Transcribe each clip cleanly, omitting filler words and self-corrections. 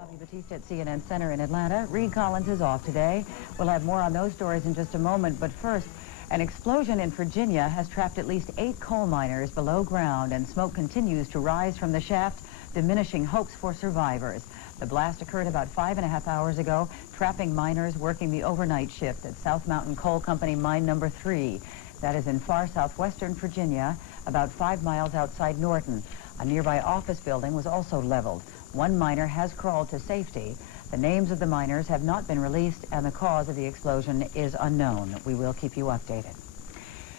Bobbie Battista at CNN Center in Atlanta. Reed Collins is off today. We'll have more on those stories in just a moment, but first, an explosion in Virginia has trapped at least 8 coal miners below ground, and smoke continues to rise from the shaft, diminishing hopes for survivors. The blast occurred about 5.5 hours ago, trapping miners working the overnight shift at South Mountain Coal Company Mine Number 3. That is in far southwestern Virginia, about 5 miles outside Norton. A nearby office building was also leveled. One miner has crawled to safety. The names of the miners have not been released, and the cause of the explosion is unknown. We will keep you updated.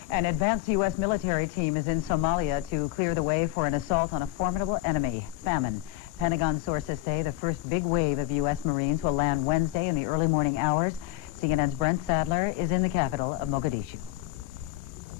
An advanced U.S. military team is in Somalia to clear the way for an assault on a formidable enemy, famine. Pentagon sources say the first big wave of U.S. Marines will land Wednesday in the early morning hours. CNN's Brent Sadler is in the capital of Mogadishu.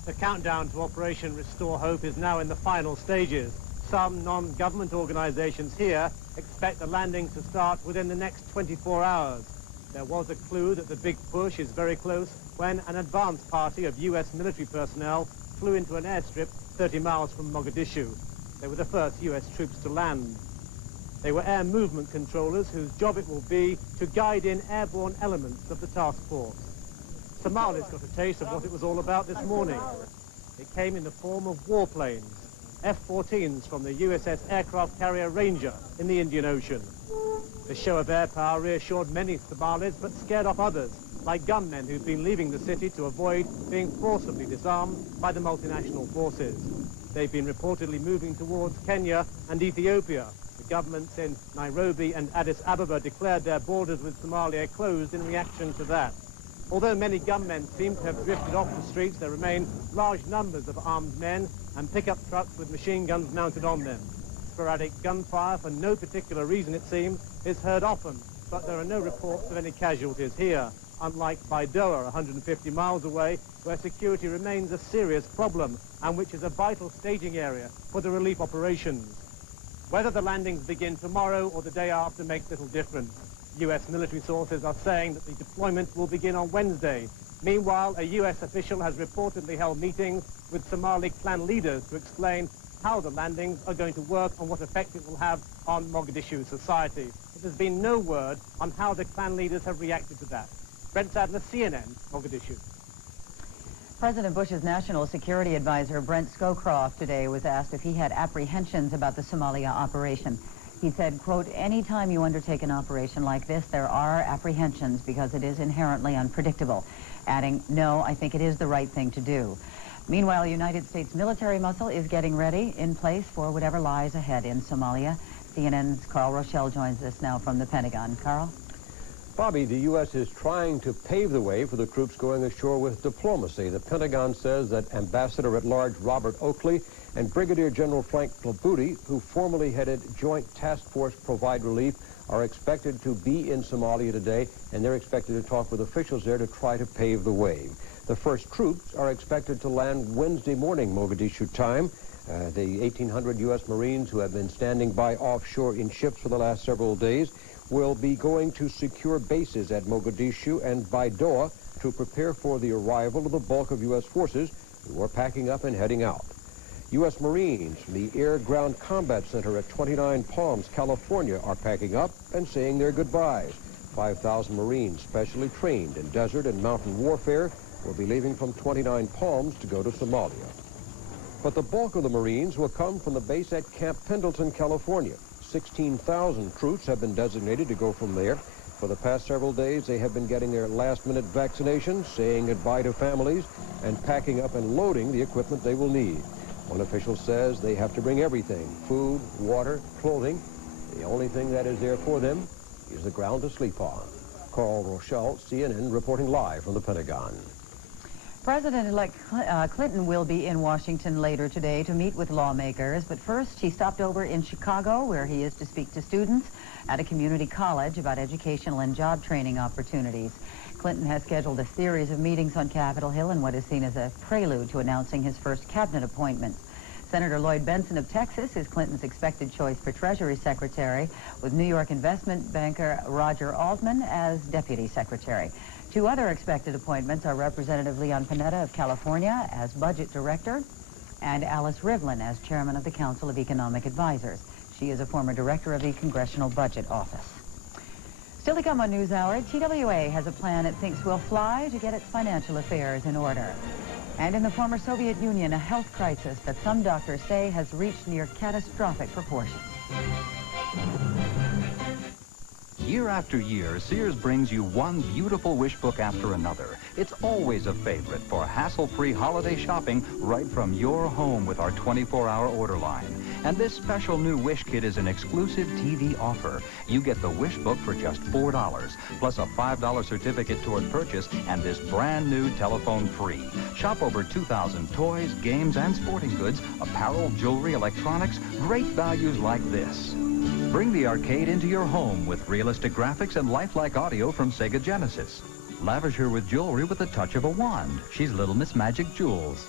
The countdown to Operation Restore Hope is now in the final stages. Some non-government organizations here expect the landings to start within the next 24 hours. There was a clue that the big push is very close when an advance party of U.S. military personnel flew into an airstrip 30 miles from Mogadishu. They were the first U.S. troops to land. They were air movement controllers whose job it will be to guide in airborne elements of the task force. Somalia's got a taste of what it was all about this morning. It came in the form of warplanes, F-14s from the USS aircraft carrier Ranger in the Indian Ocean. The show of air power reassured many Somalis, but scared off others, like gunmen who'd been leaving the city to avoid being forcibly disarmed by the multinational forces. They've been reportedly moving towards Kenya and Ethiopia. The governments in Nairobi and Addis Ababa declared their borders with Somalia closed in reaction to that. Although many gunmen seem to have drifted off the streets, there remain large numbers of armed men and pickup trucks with machine guns mounted on them. Sporadic gunfire, for no particular reason it seems, is heard often, but there are no reports of any casualties here, unlike Baidoa, 150 miles away, where security remains a serious problem and which is a vital staging area for the relief operations. Whether the landings begin tomorrow or the day after makes little difference. U.S. military sources are saying that the deployment will begin on Wednesday. Meanwhile, a U.S. official has reportedly held meetings with Somali clan leaders to explain how the landings are going to work and what effect it will have on Mogadishu society. But there's been no word on how the clan leaders have reacted to that. Brent Sadler, CNN, Mogadishu. President Bush's national security advisor, Brent Scowcroft, today was asked if he had apprehensions about the Somalia operation. He said, quote, "Anytime you undertake an operation like this, there are apprehensions because it is inherently unpredictable," adding, "No, I think it is the right thing to do." Meanwhile, United States military muscle is getting ready, in place for whatever lies ahead in Somalia. CNN's Carl Rochelle joins us now from the Pentagon. Carl? Bobbie, the U.S. is trying to pave the way for the troops going ashore with diplomacy. The Pentagon says that Ambassador-at-Large Robert Oakley and Brigadier General Frank Labuti, who formerly headed Joint Task Force Provide Relief, are expected to be in Somalia today, and they're expected to talk with officials there to try to pave the way. The first troops are expected to land Wednesday morning Mogadishu time. The 1,800 U.S. Marines who have been standing by offshore in ships for the last several days will be going to secure bases at Mogadishu and Baidoa to prepare for the arrival of the bulk of U.S. forces who are packing up and heading out. U.S. Marines from the Air Ground Combat Center at 29 Palms, California, are packing up and saying their goodbyes. 5,000 Marines specially trained in desert and mountain warfare will be leaving from 29 Palms to go to Somalia. But the bulk of the Marines will come from the base at Camp Pendleton, California. 16,000 troops have been designated to go from there. For the past several days, they have been getting their last-minute vaccinations, saying goodbye to families, and packing up and loading the equipment they will need. One official says they have to bring everything: food, water, clothing. The only thing that is there for them is the ground to sleep on. Carl Rochelle, CNN, reporting live from the Pentagon. President-elect Clinton will be in Washington later today to meet with lawmakers, but first he stopped over in Chicago, where he is to speak to students at a community college about educational and job training opportunities. Clinton has scheduled a series of meetings on Capitol Hill in what is seen as a prelude to announcing his first cabinet appointment. Senator Lloyd Bentsen of Texas is Clinton's expected choice for Treasury Secretary, with New York investment banker Roger Altman as Deputy Secretary. Two other expected appointments are Representative Leon Panetta of California as Budget Director and Alice Rivlin as Chairman of the Council of Economic Advisors. She is a former director of the Congressional Budget Office. Still to come on NewsHour, TWA has a plan it thinks will fly to get its financial affairs in order. And in the former Soviet Union, a health crisis that some doctors say has reached near catastrophic proportions. Year after year, Sears brings you one beautiful wish book after another. It's always a favorite for hassle-free holiday shopping right from your home with our 24-hour order line. And this special new wish kit is an exclusive TV offer. You get the wish book for just $4, plus a $5 certificate toward purchase and this brand new telephone free. Shop over 2,000 toys, games, and sporting goods, apparel, jewelry, electronics, great values like this. Bring the arcade into your home with realistic graphics and lifelike audio from Sega Genesis. Lavish her with jewelry with the touch of a wand. She's Little Miss Magic Jewels.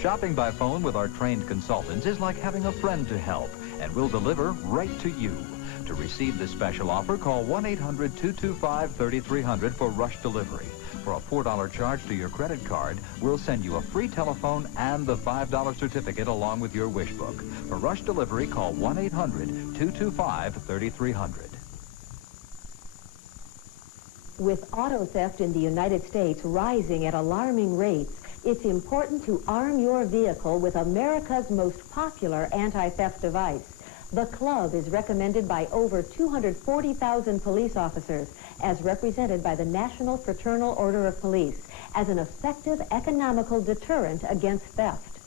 Shopping by phone with our trained consultants is like having a friend to help, and we'll deliver right to you. To receive this special offer, call 1-800-225-3300 for rush delivery. For a $4 charge to your credit card, we'll send you a free telephone and the $5 certificate along with your wish book. For rush delivery, call 1-800-225-3300. With auto theft in the United States rising at alarming rates, it's important to arm your vehicle with America's most popular anti-theft device. The club is recommended by over 240,000 police officers, as represented by the National Fraternal Order of Police, as an effective economical deterrent against theft.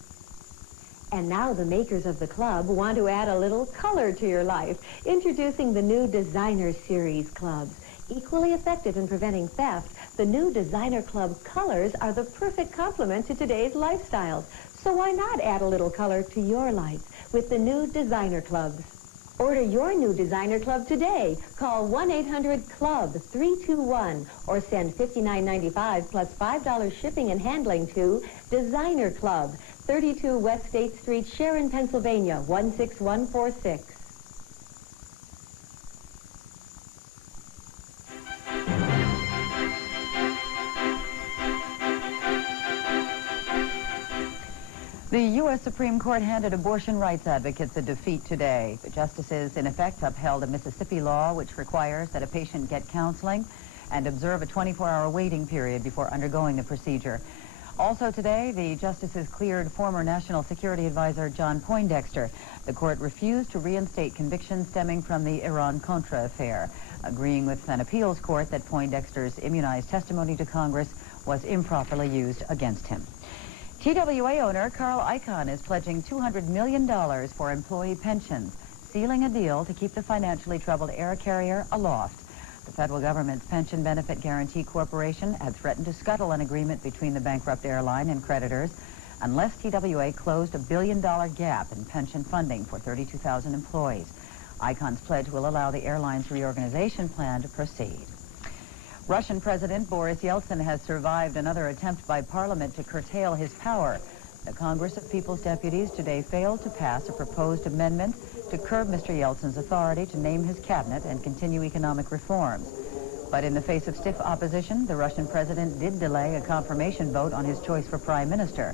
And now the makers of the club want to add a little color to your life, introducing the new Designer Series clubs. Equally effective in preventing theft, the new Designer Club colors are the perfect complement to today's lifestyles. So why not add a little color to your life with the new Designer Clubs? Order your new Designer Club today. Call 1-800-CLUB-321 or send $59.95 plus $5 shipping and handling to Designer Club, 32 West State Street, Sharon, Pennsylvania, 16146. The U.S. Supreme Court handed abortion rights advocates a defeat today. The justices, in effect, upheld a Mississippi law which requires that a patient get counseling and observe a 24-hour waiting period before undergoing the procedure. Also today, the justices cleared former National Security Advisor John Poindexter. The court refused to reinstate convictions stemming from the Iran-Contra affair, agreeing with an appeals court that Poindexter's immunized testimony to Congress was improperly used against him. TWA owner Carl Icahn is pledging $200 million for employee pensions, sealing a deal to keep the financially troubled air carrier aloft. The federal government's Pension Benefit Guarantee Corporation had threatened to scuttle an agreement between the bankrupt airline and creditors unless TWA closed a $1 billion gap in pension funding for 32,000 employees. Icahn's pledge will allow the airline's reorganization plan to proceed. Russian President Boris Yeltsin has survived another attempt by Parliament to curtail his power. The Congress of People's Deputies today failed to pass a proposed amendment to curb Mr. Yeltsin's authority to name his cabinet and continue economic reforms. But in the face of stiff opposition, the Russian president did delay a confirmation vote on his choice for prime minister.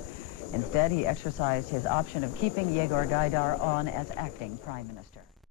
Instead, he exercised his option of keeping Yegor Gaidar on as acting prime minister.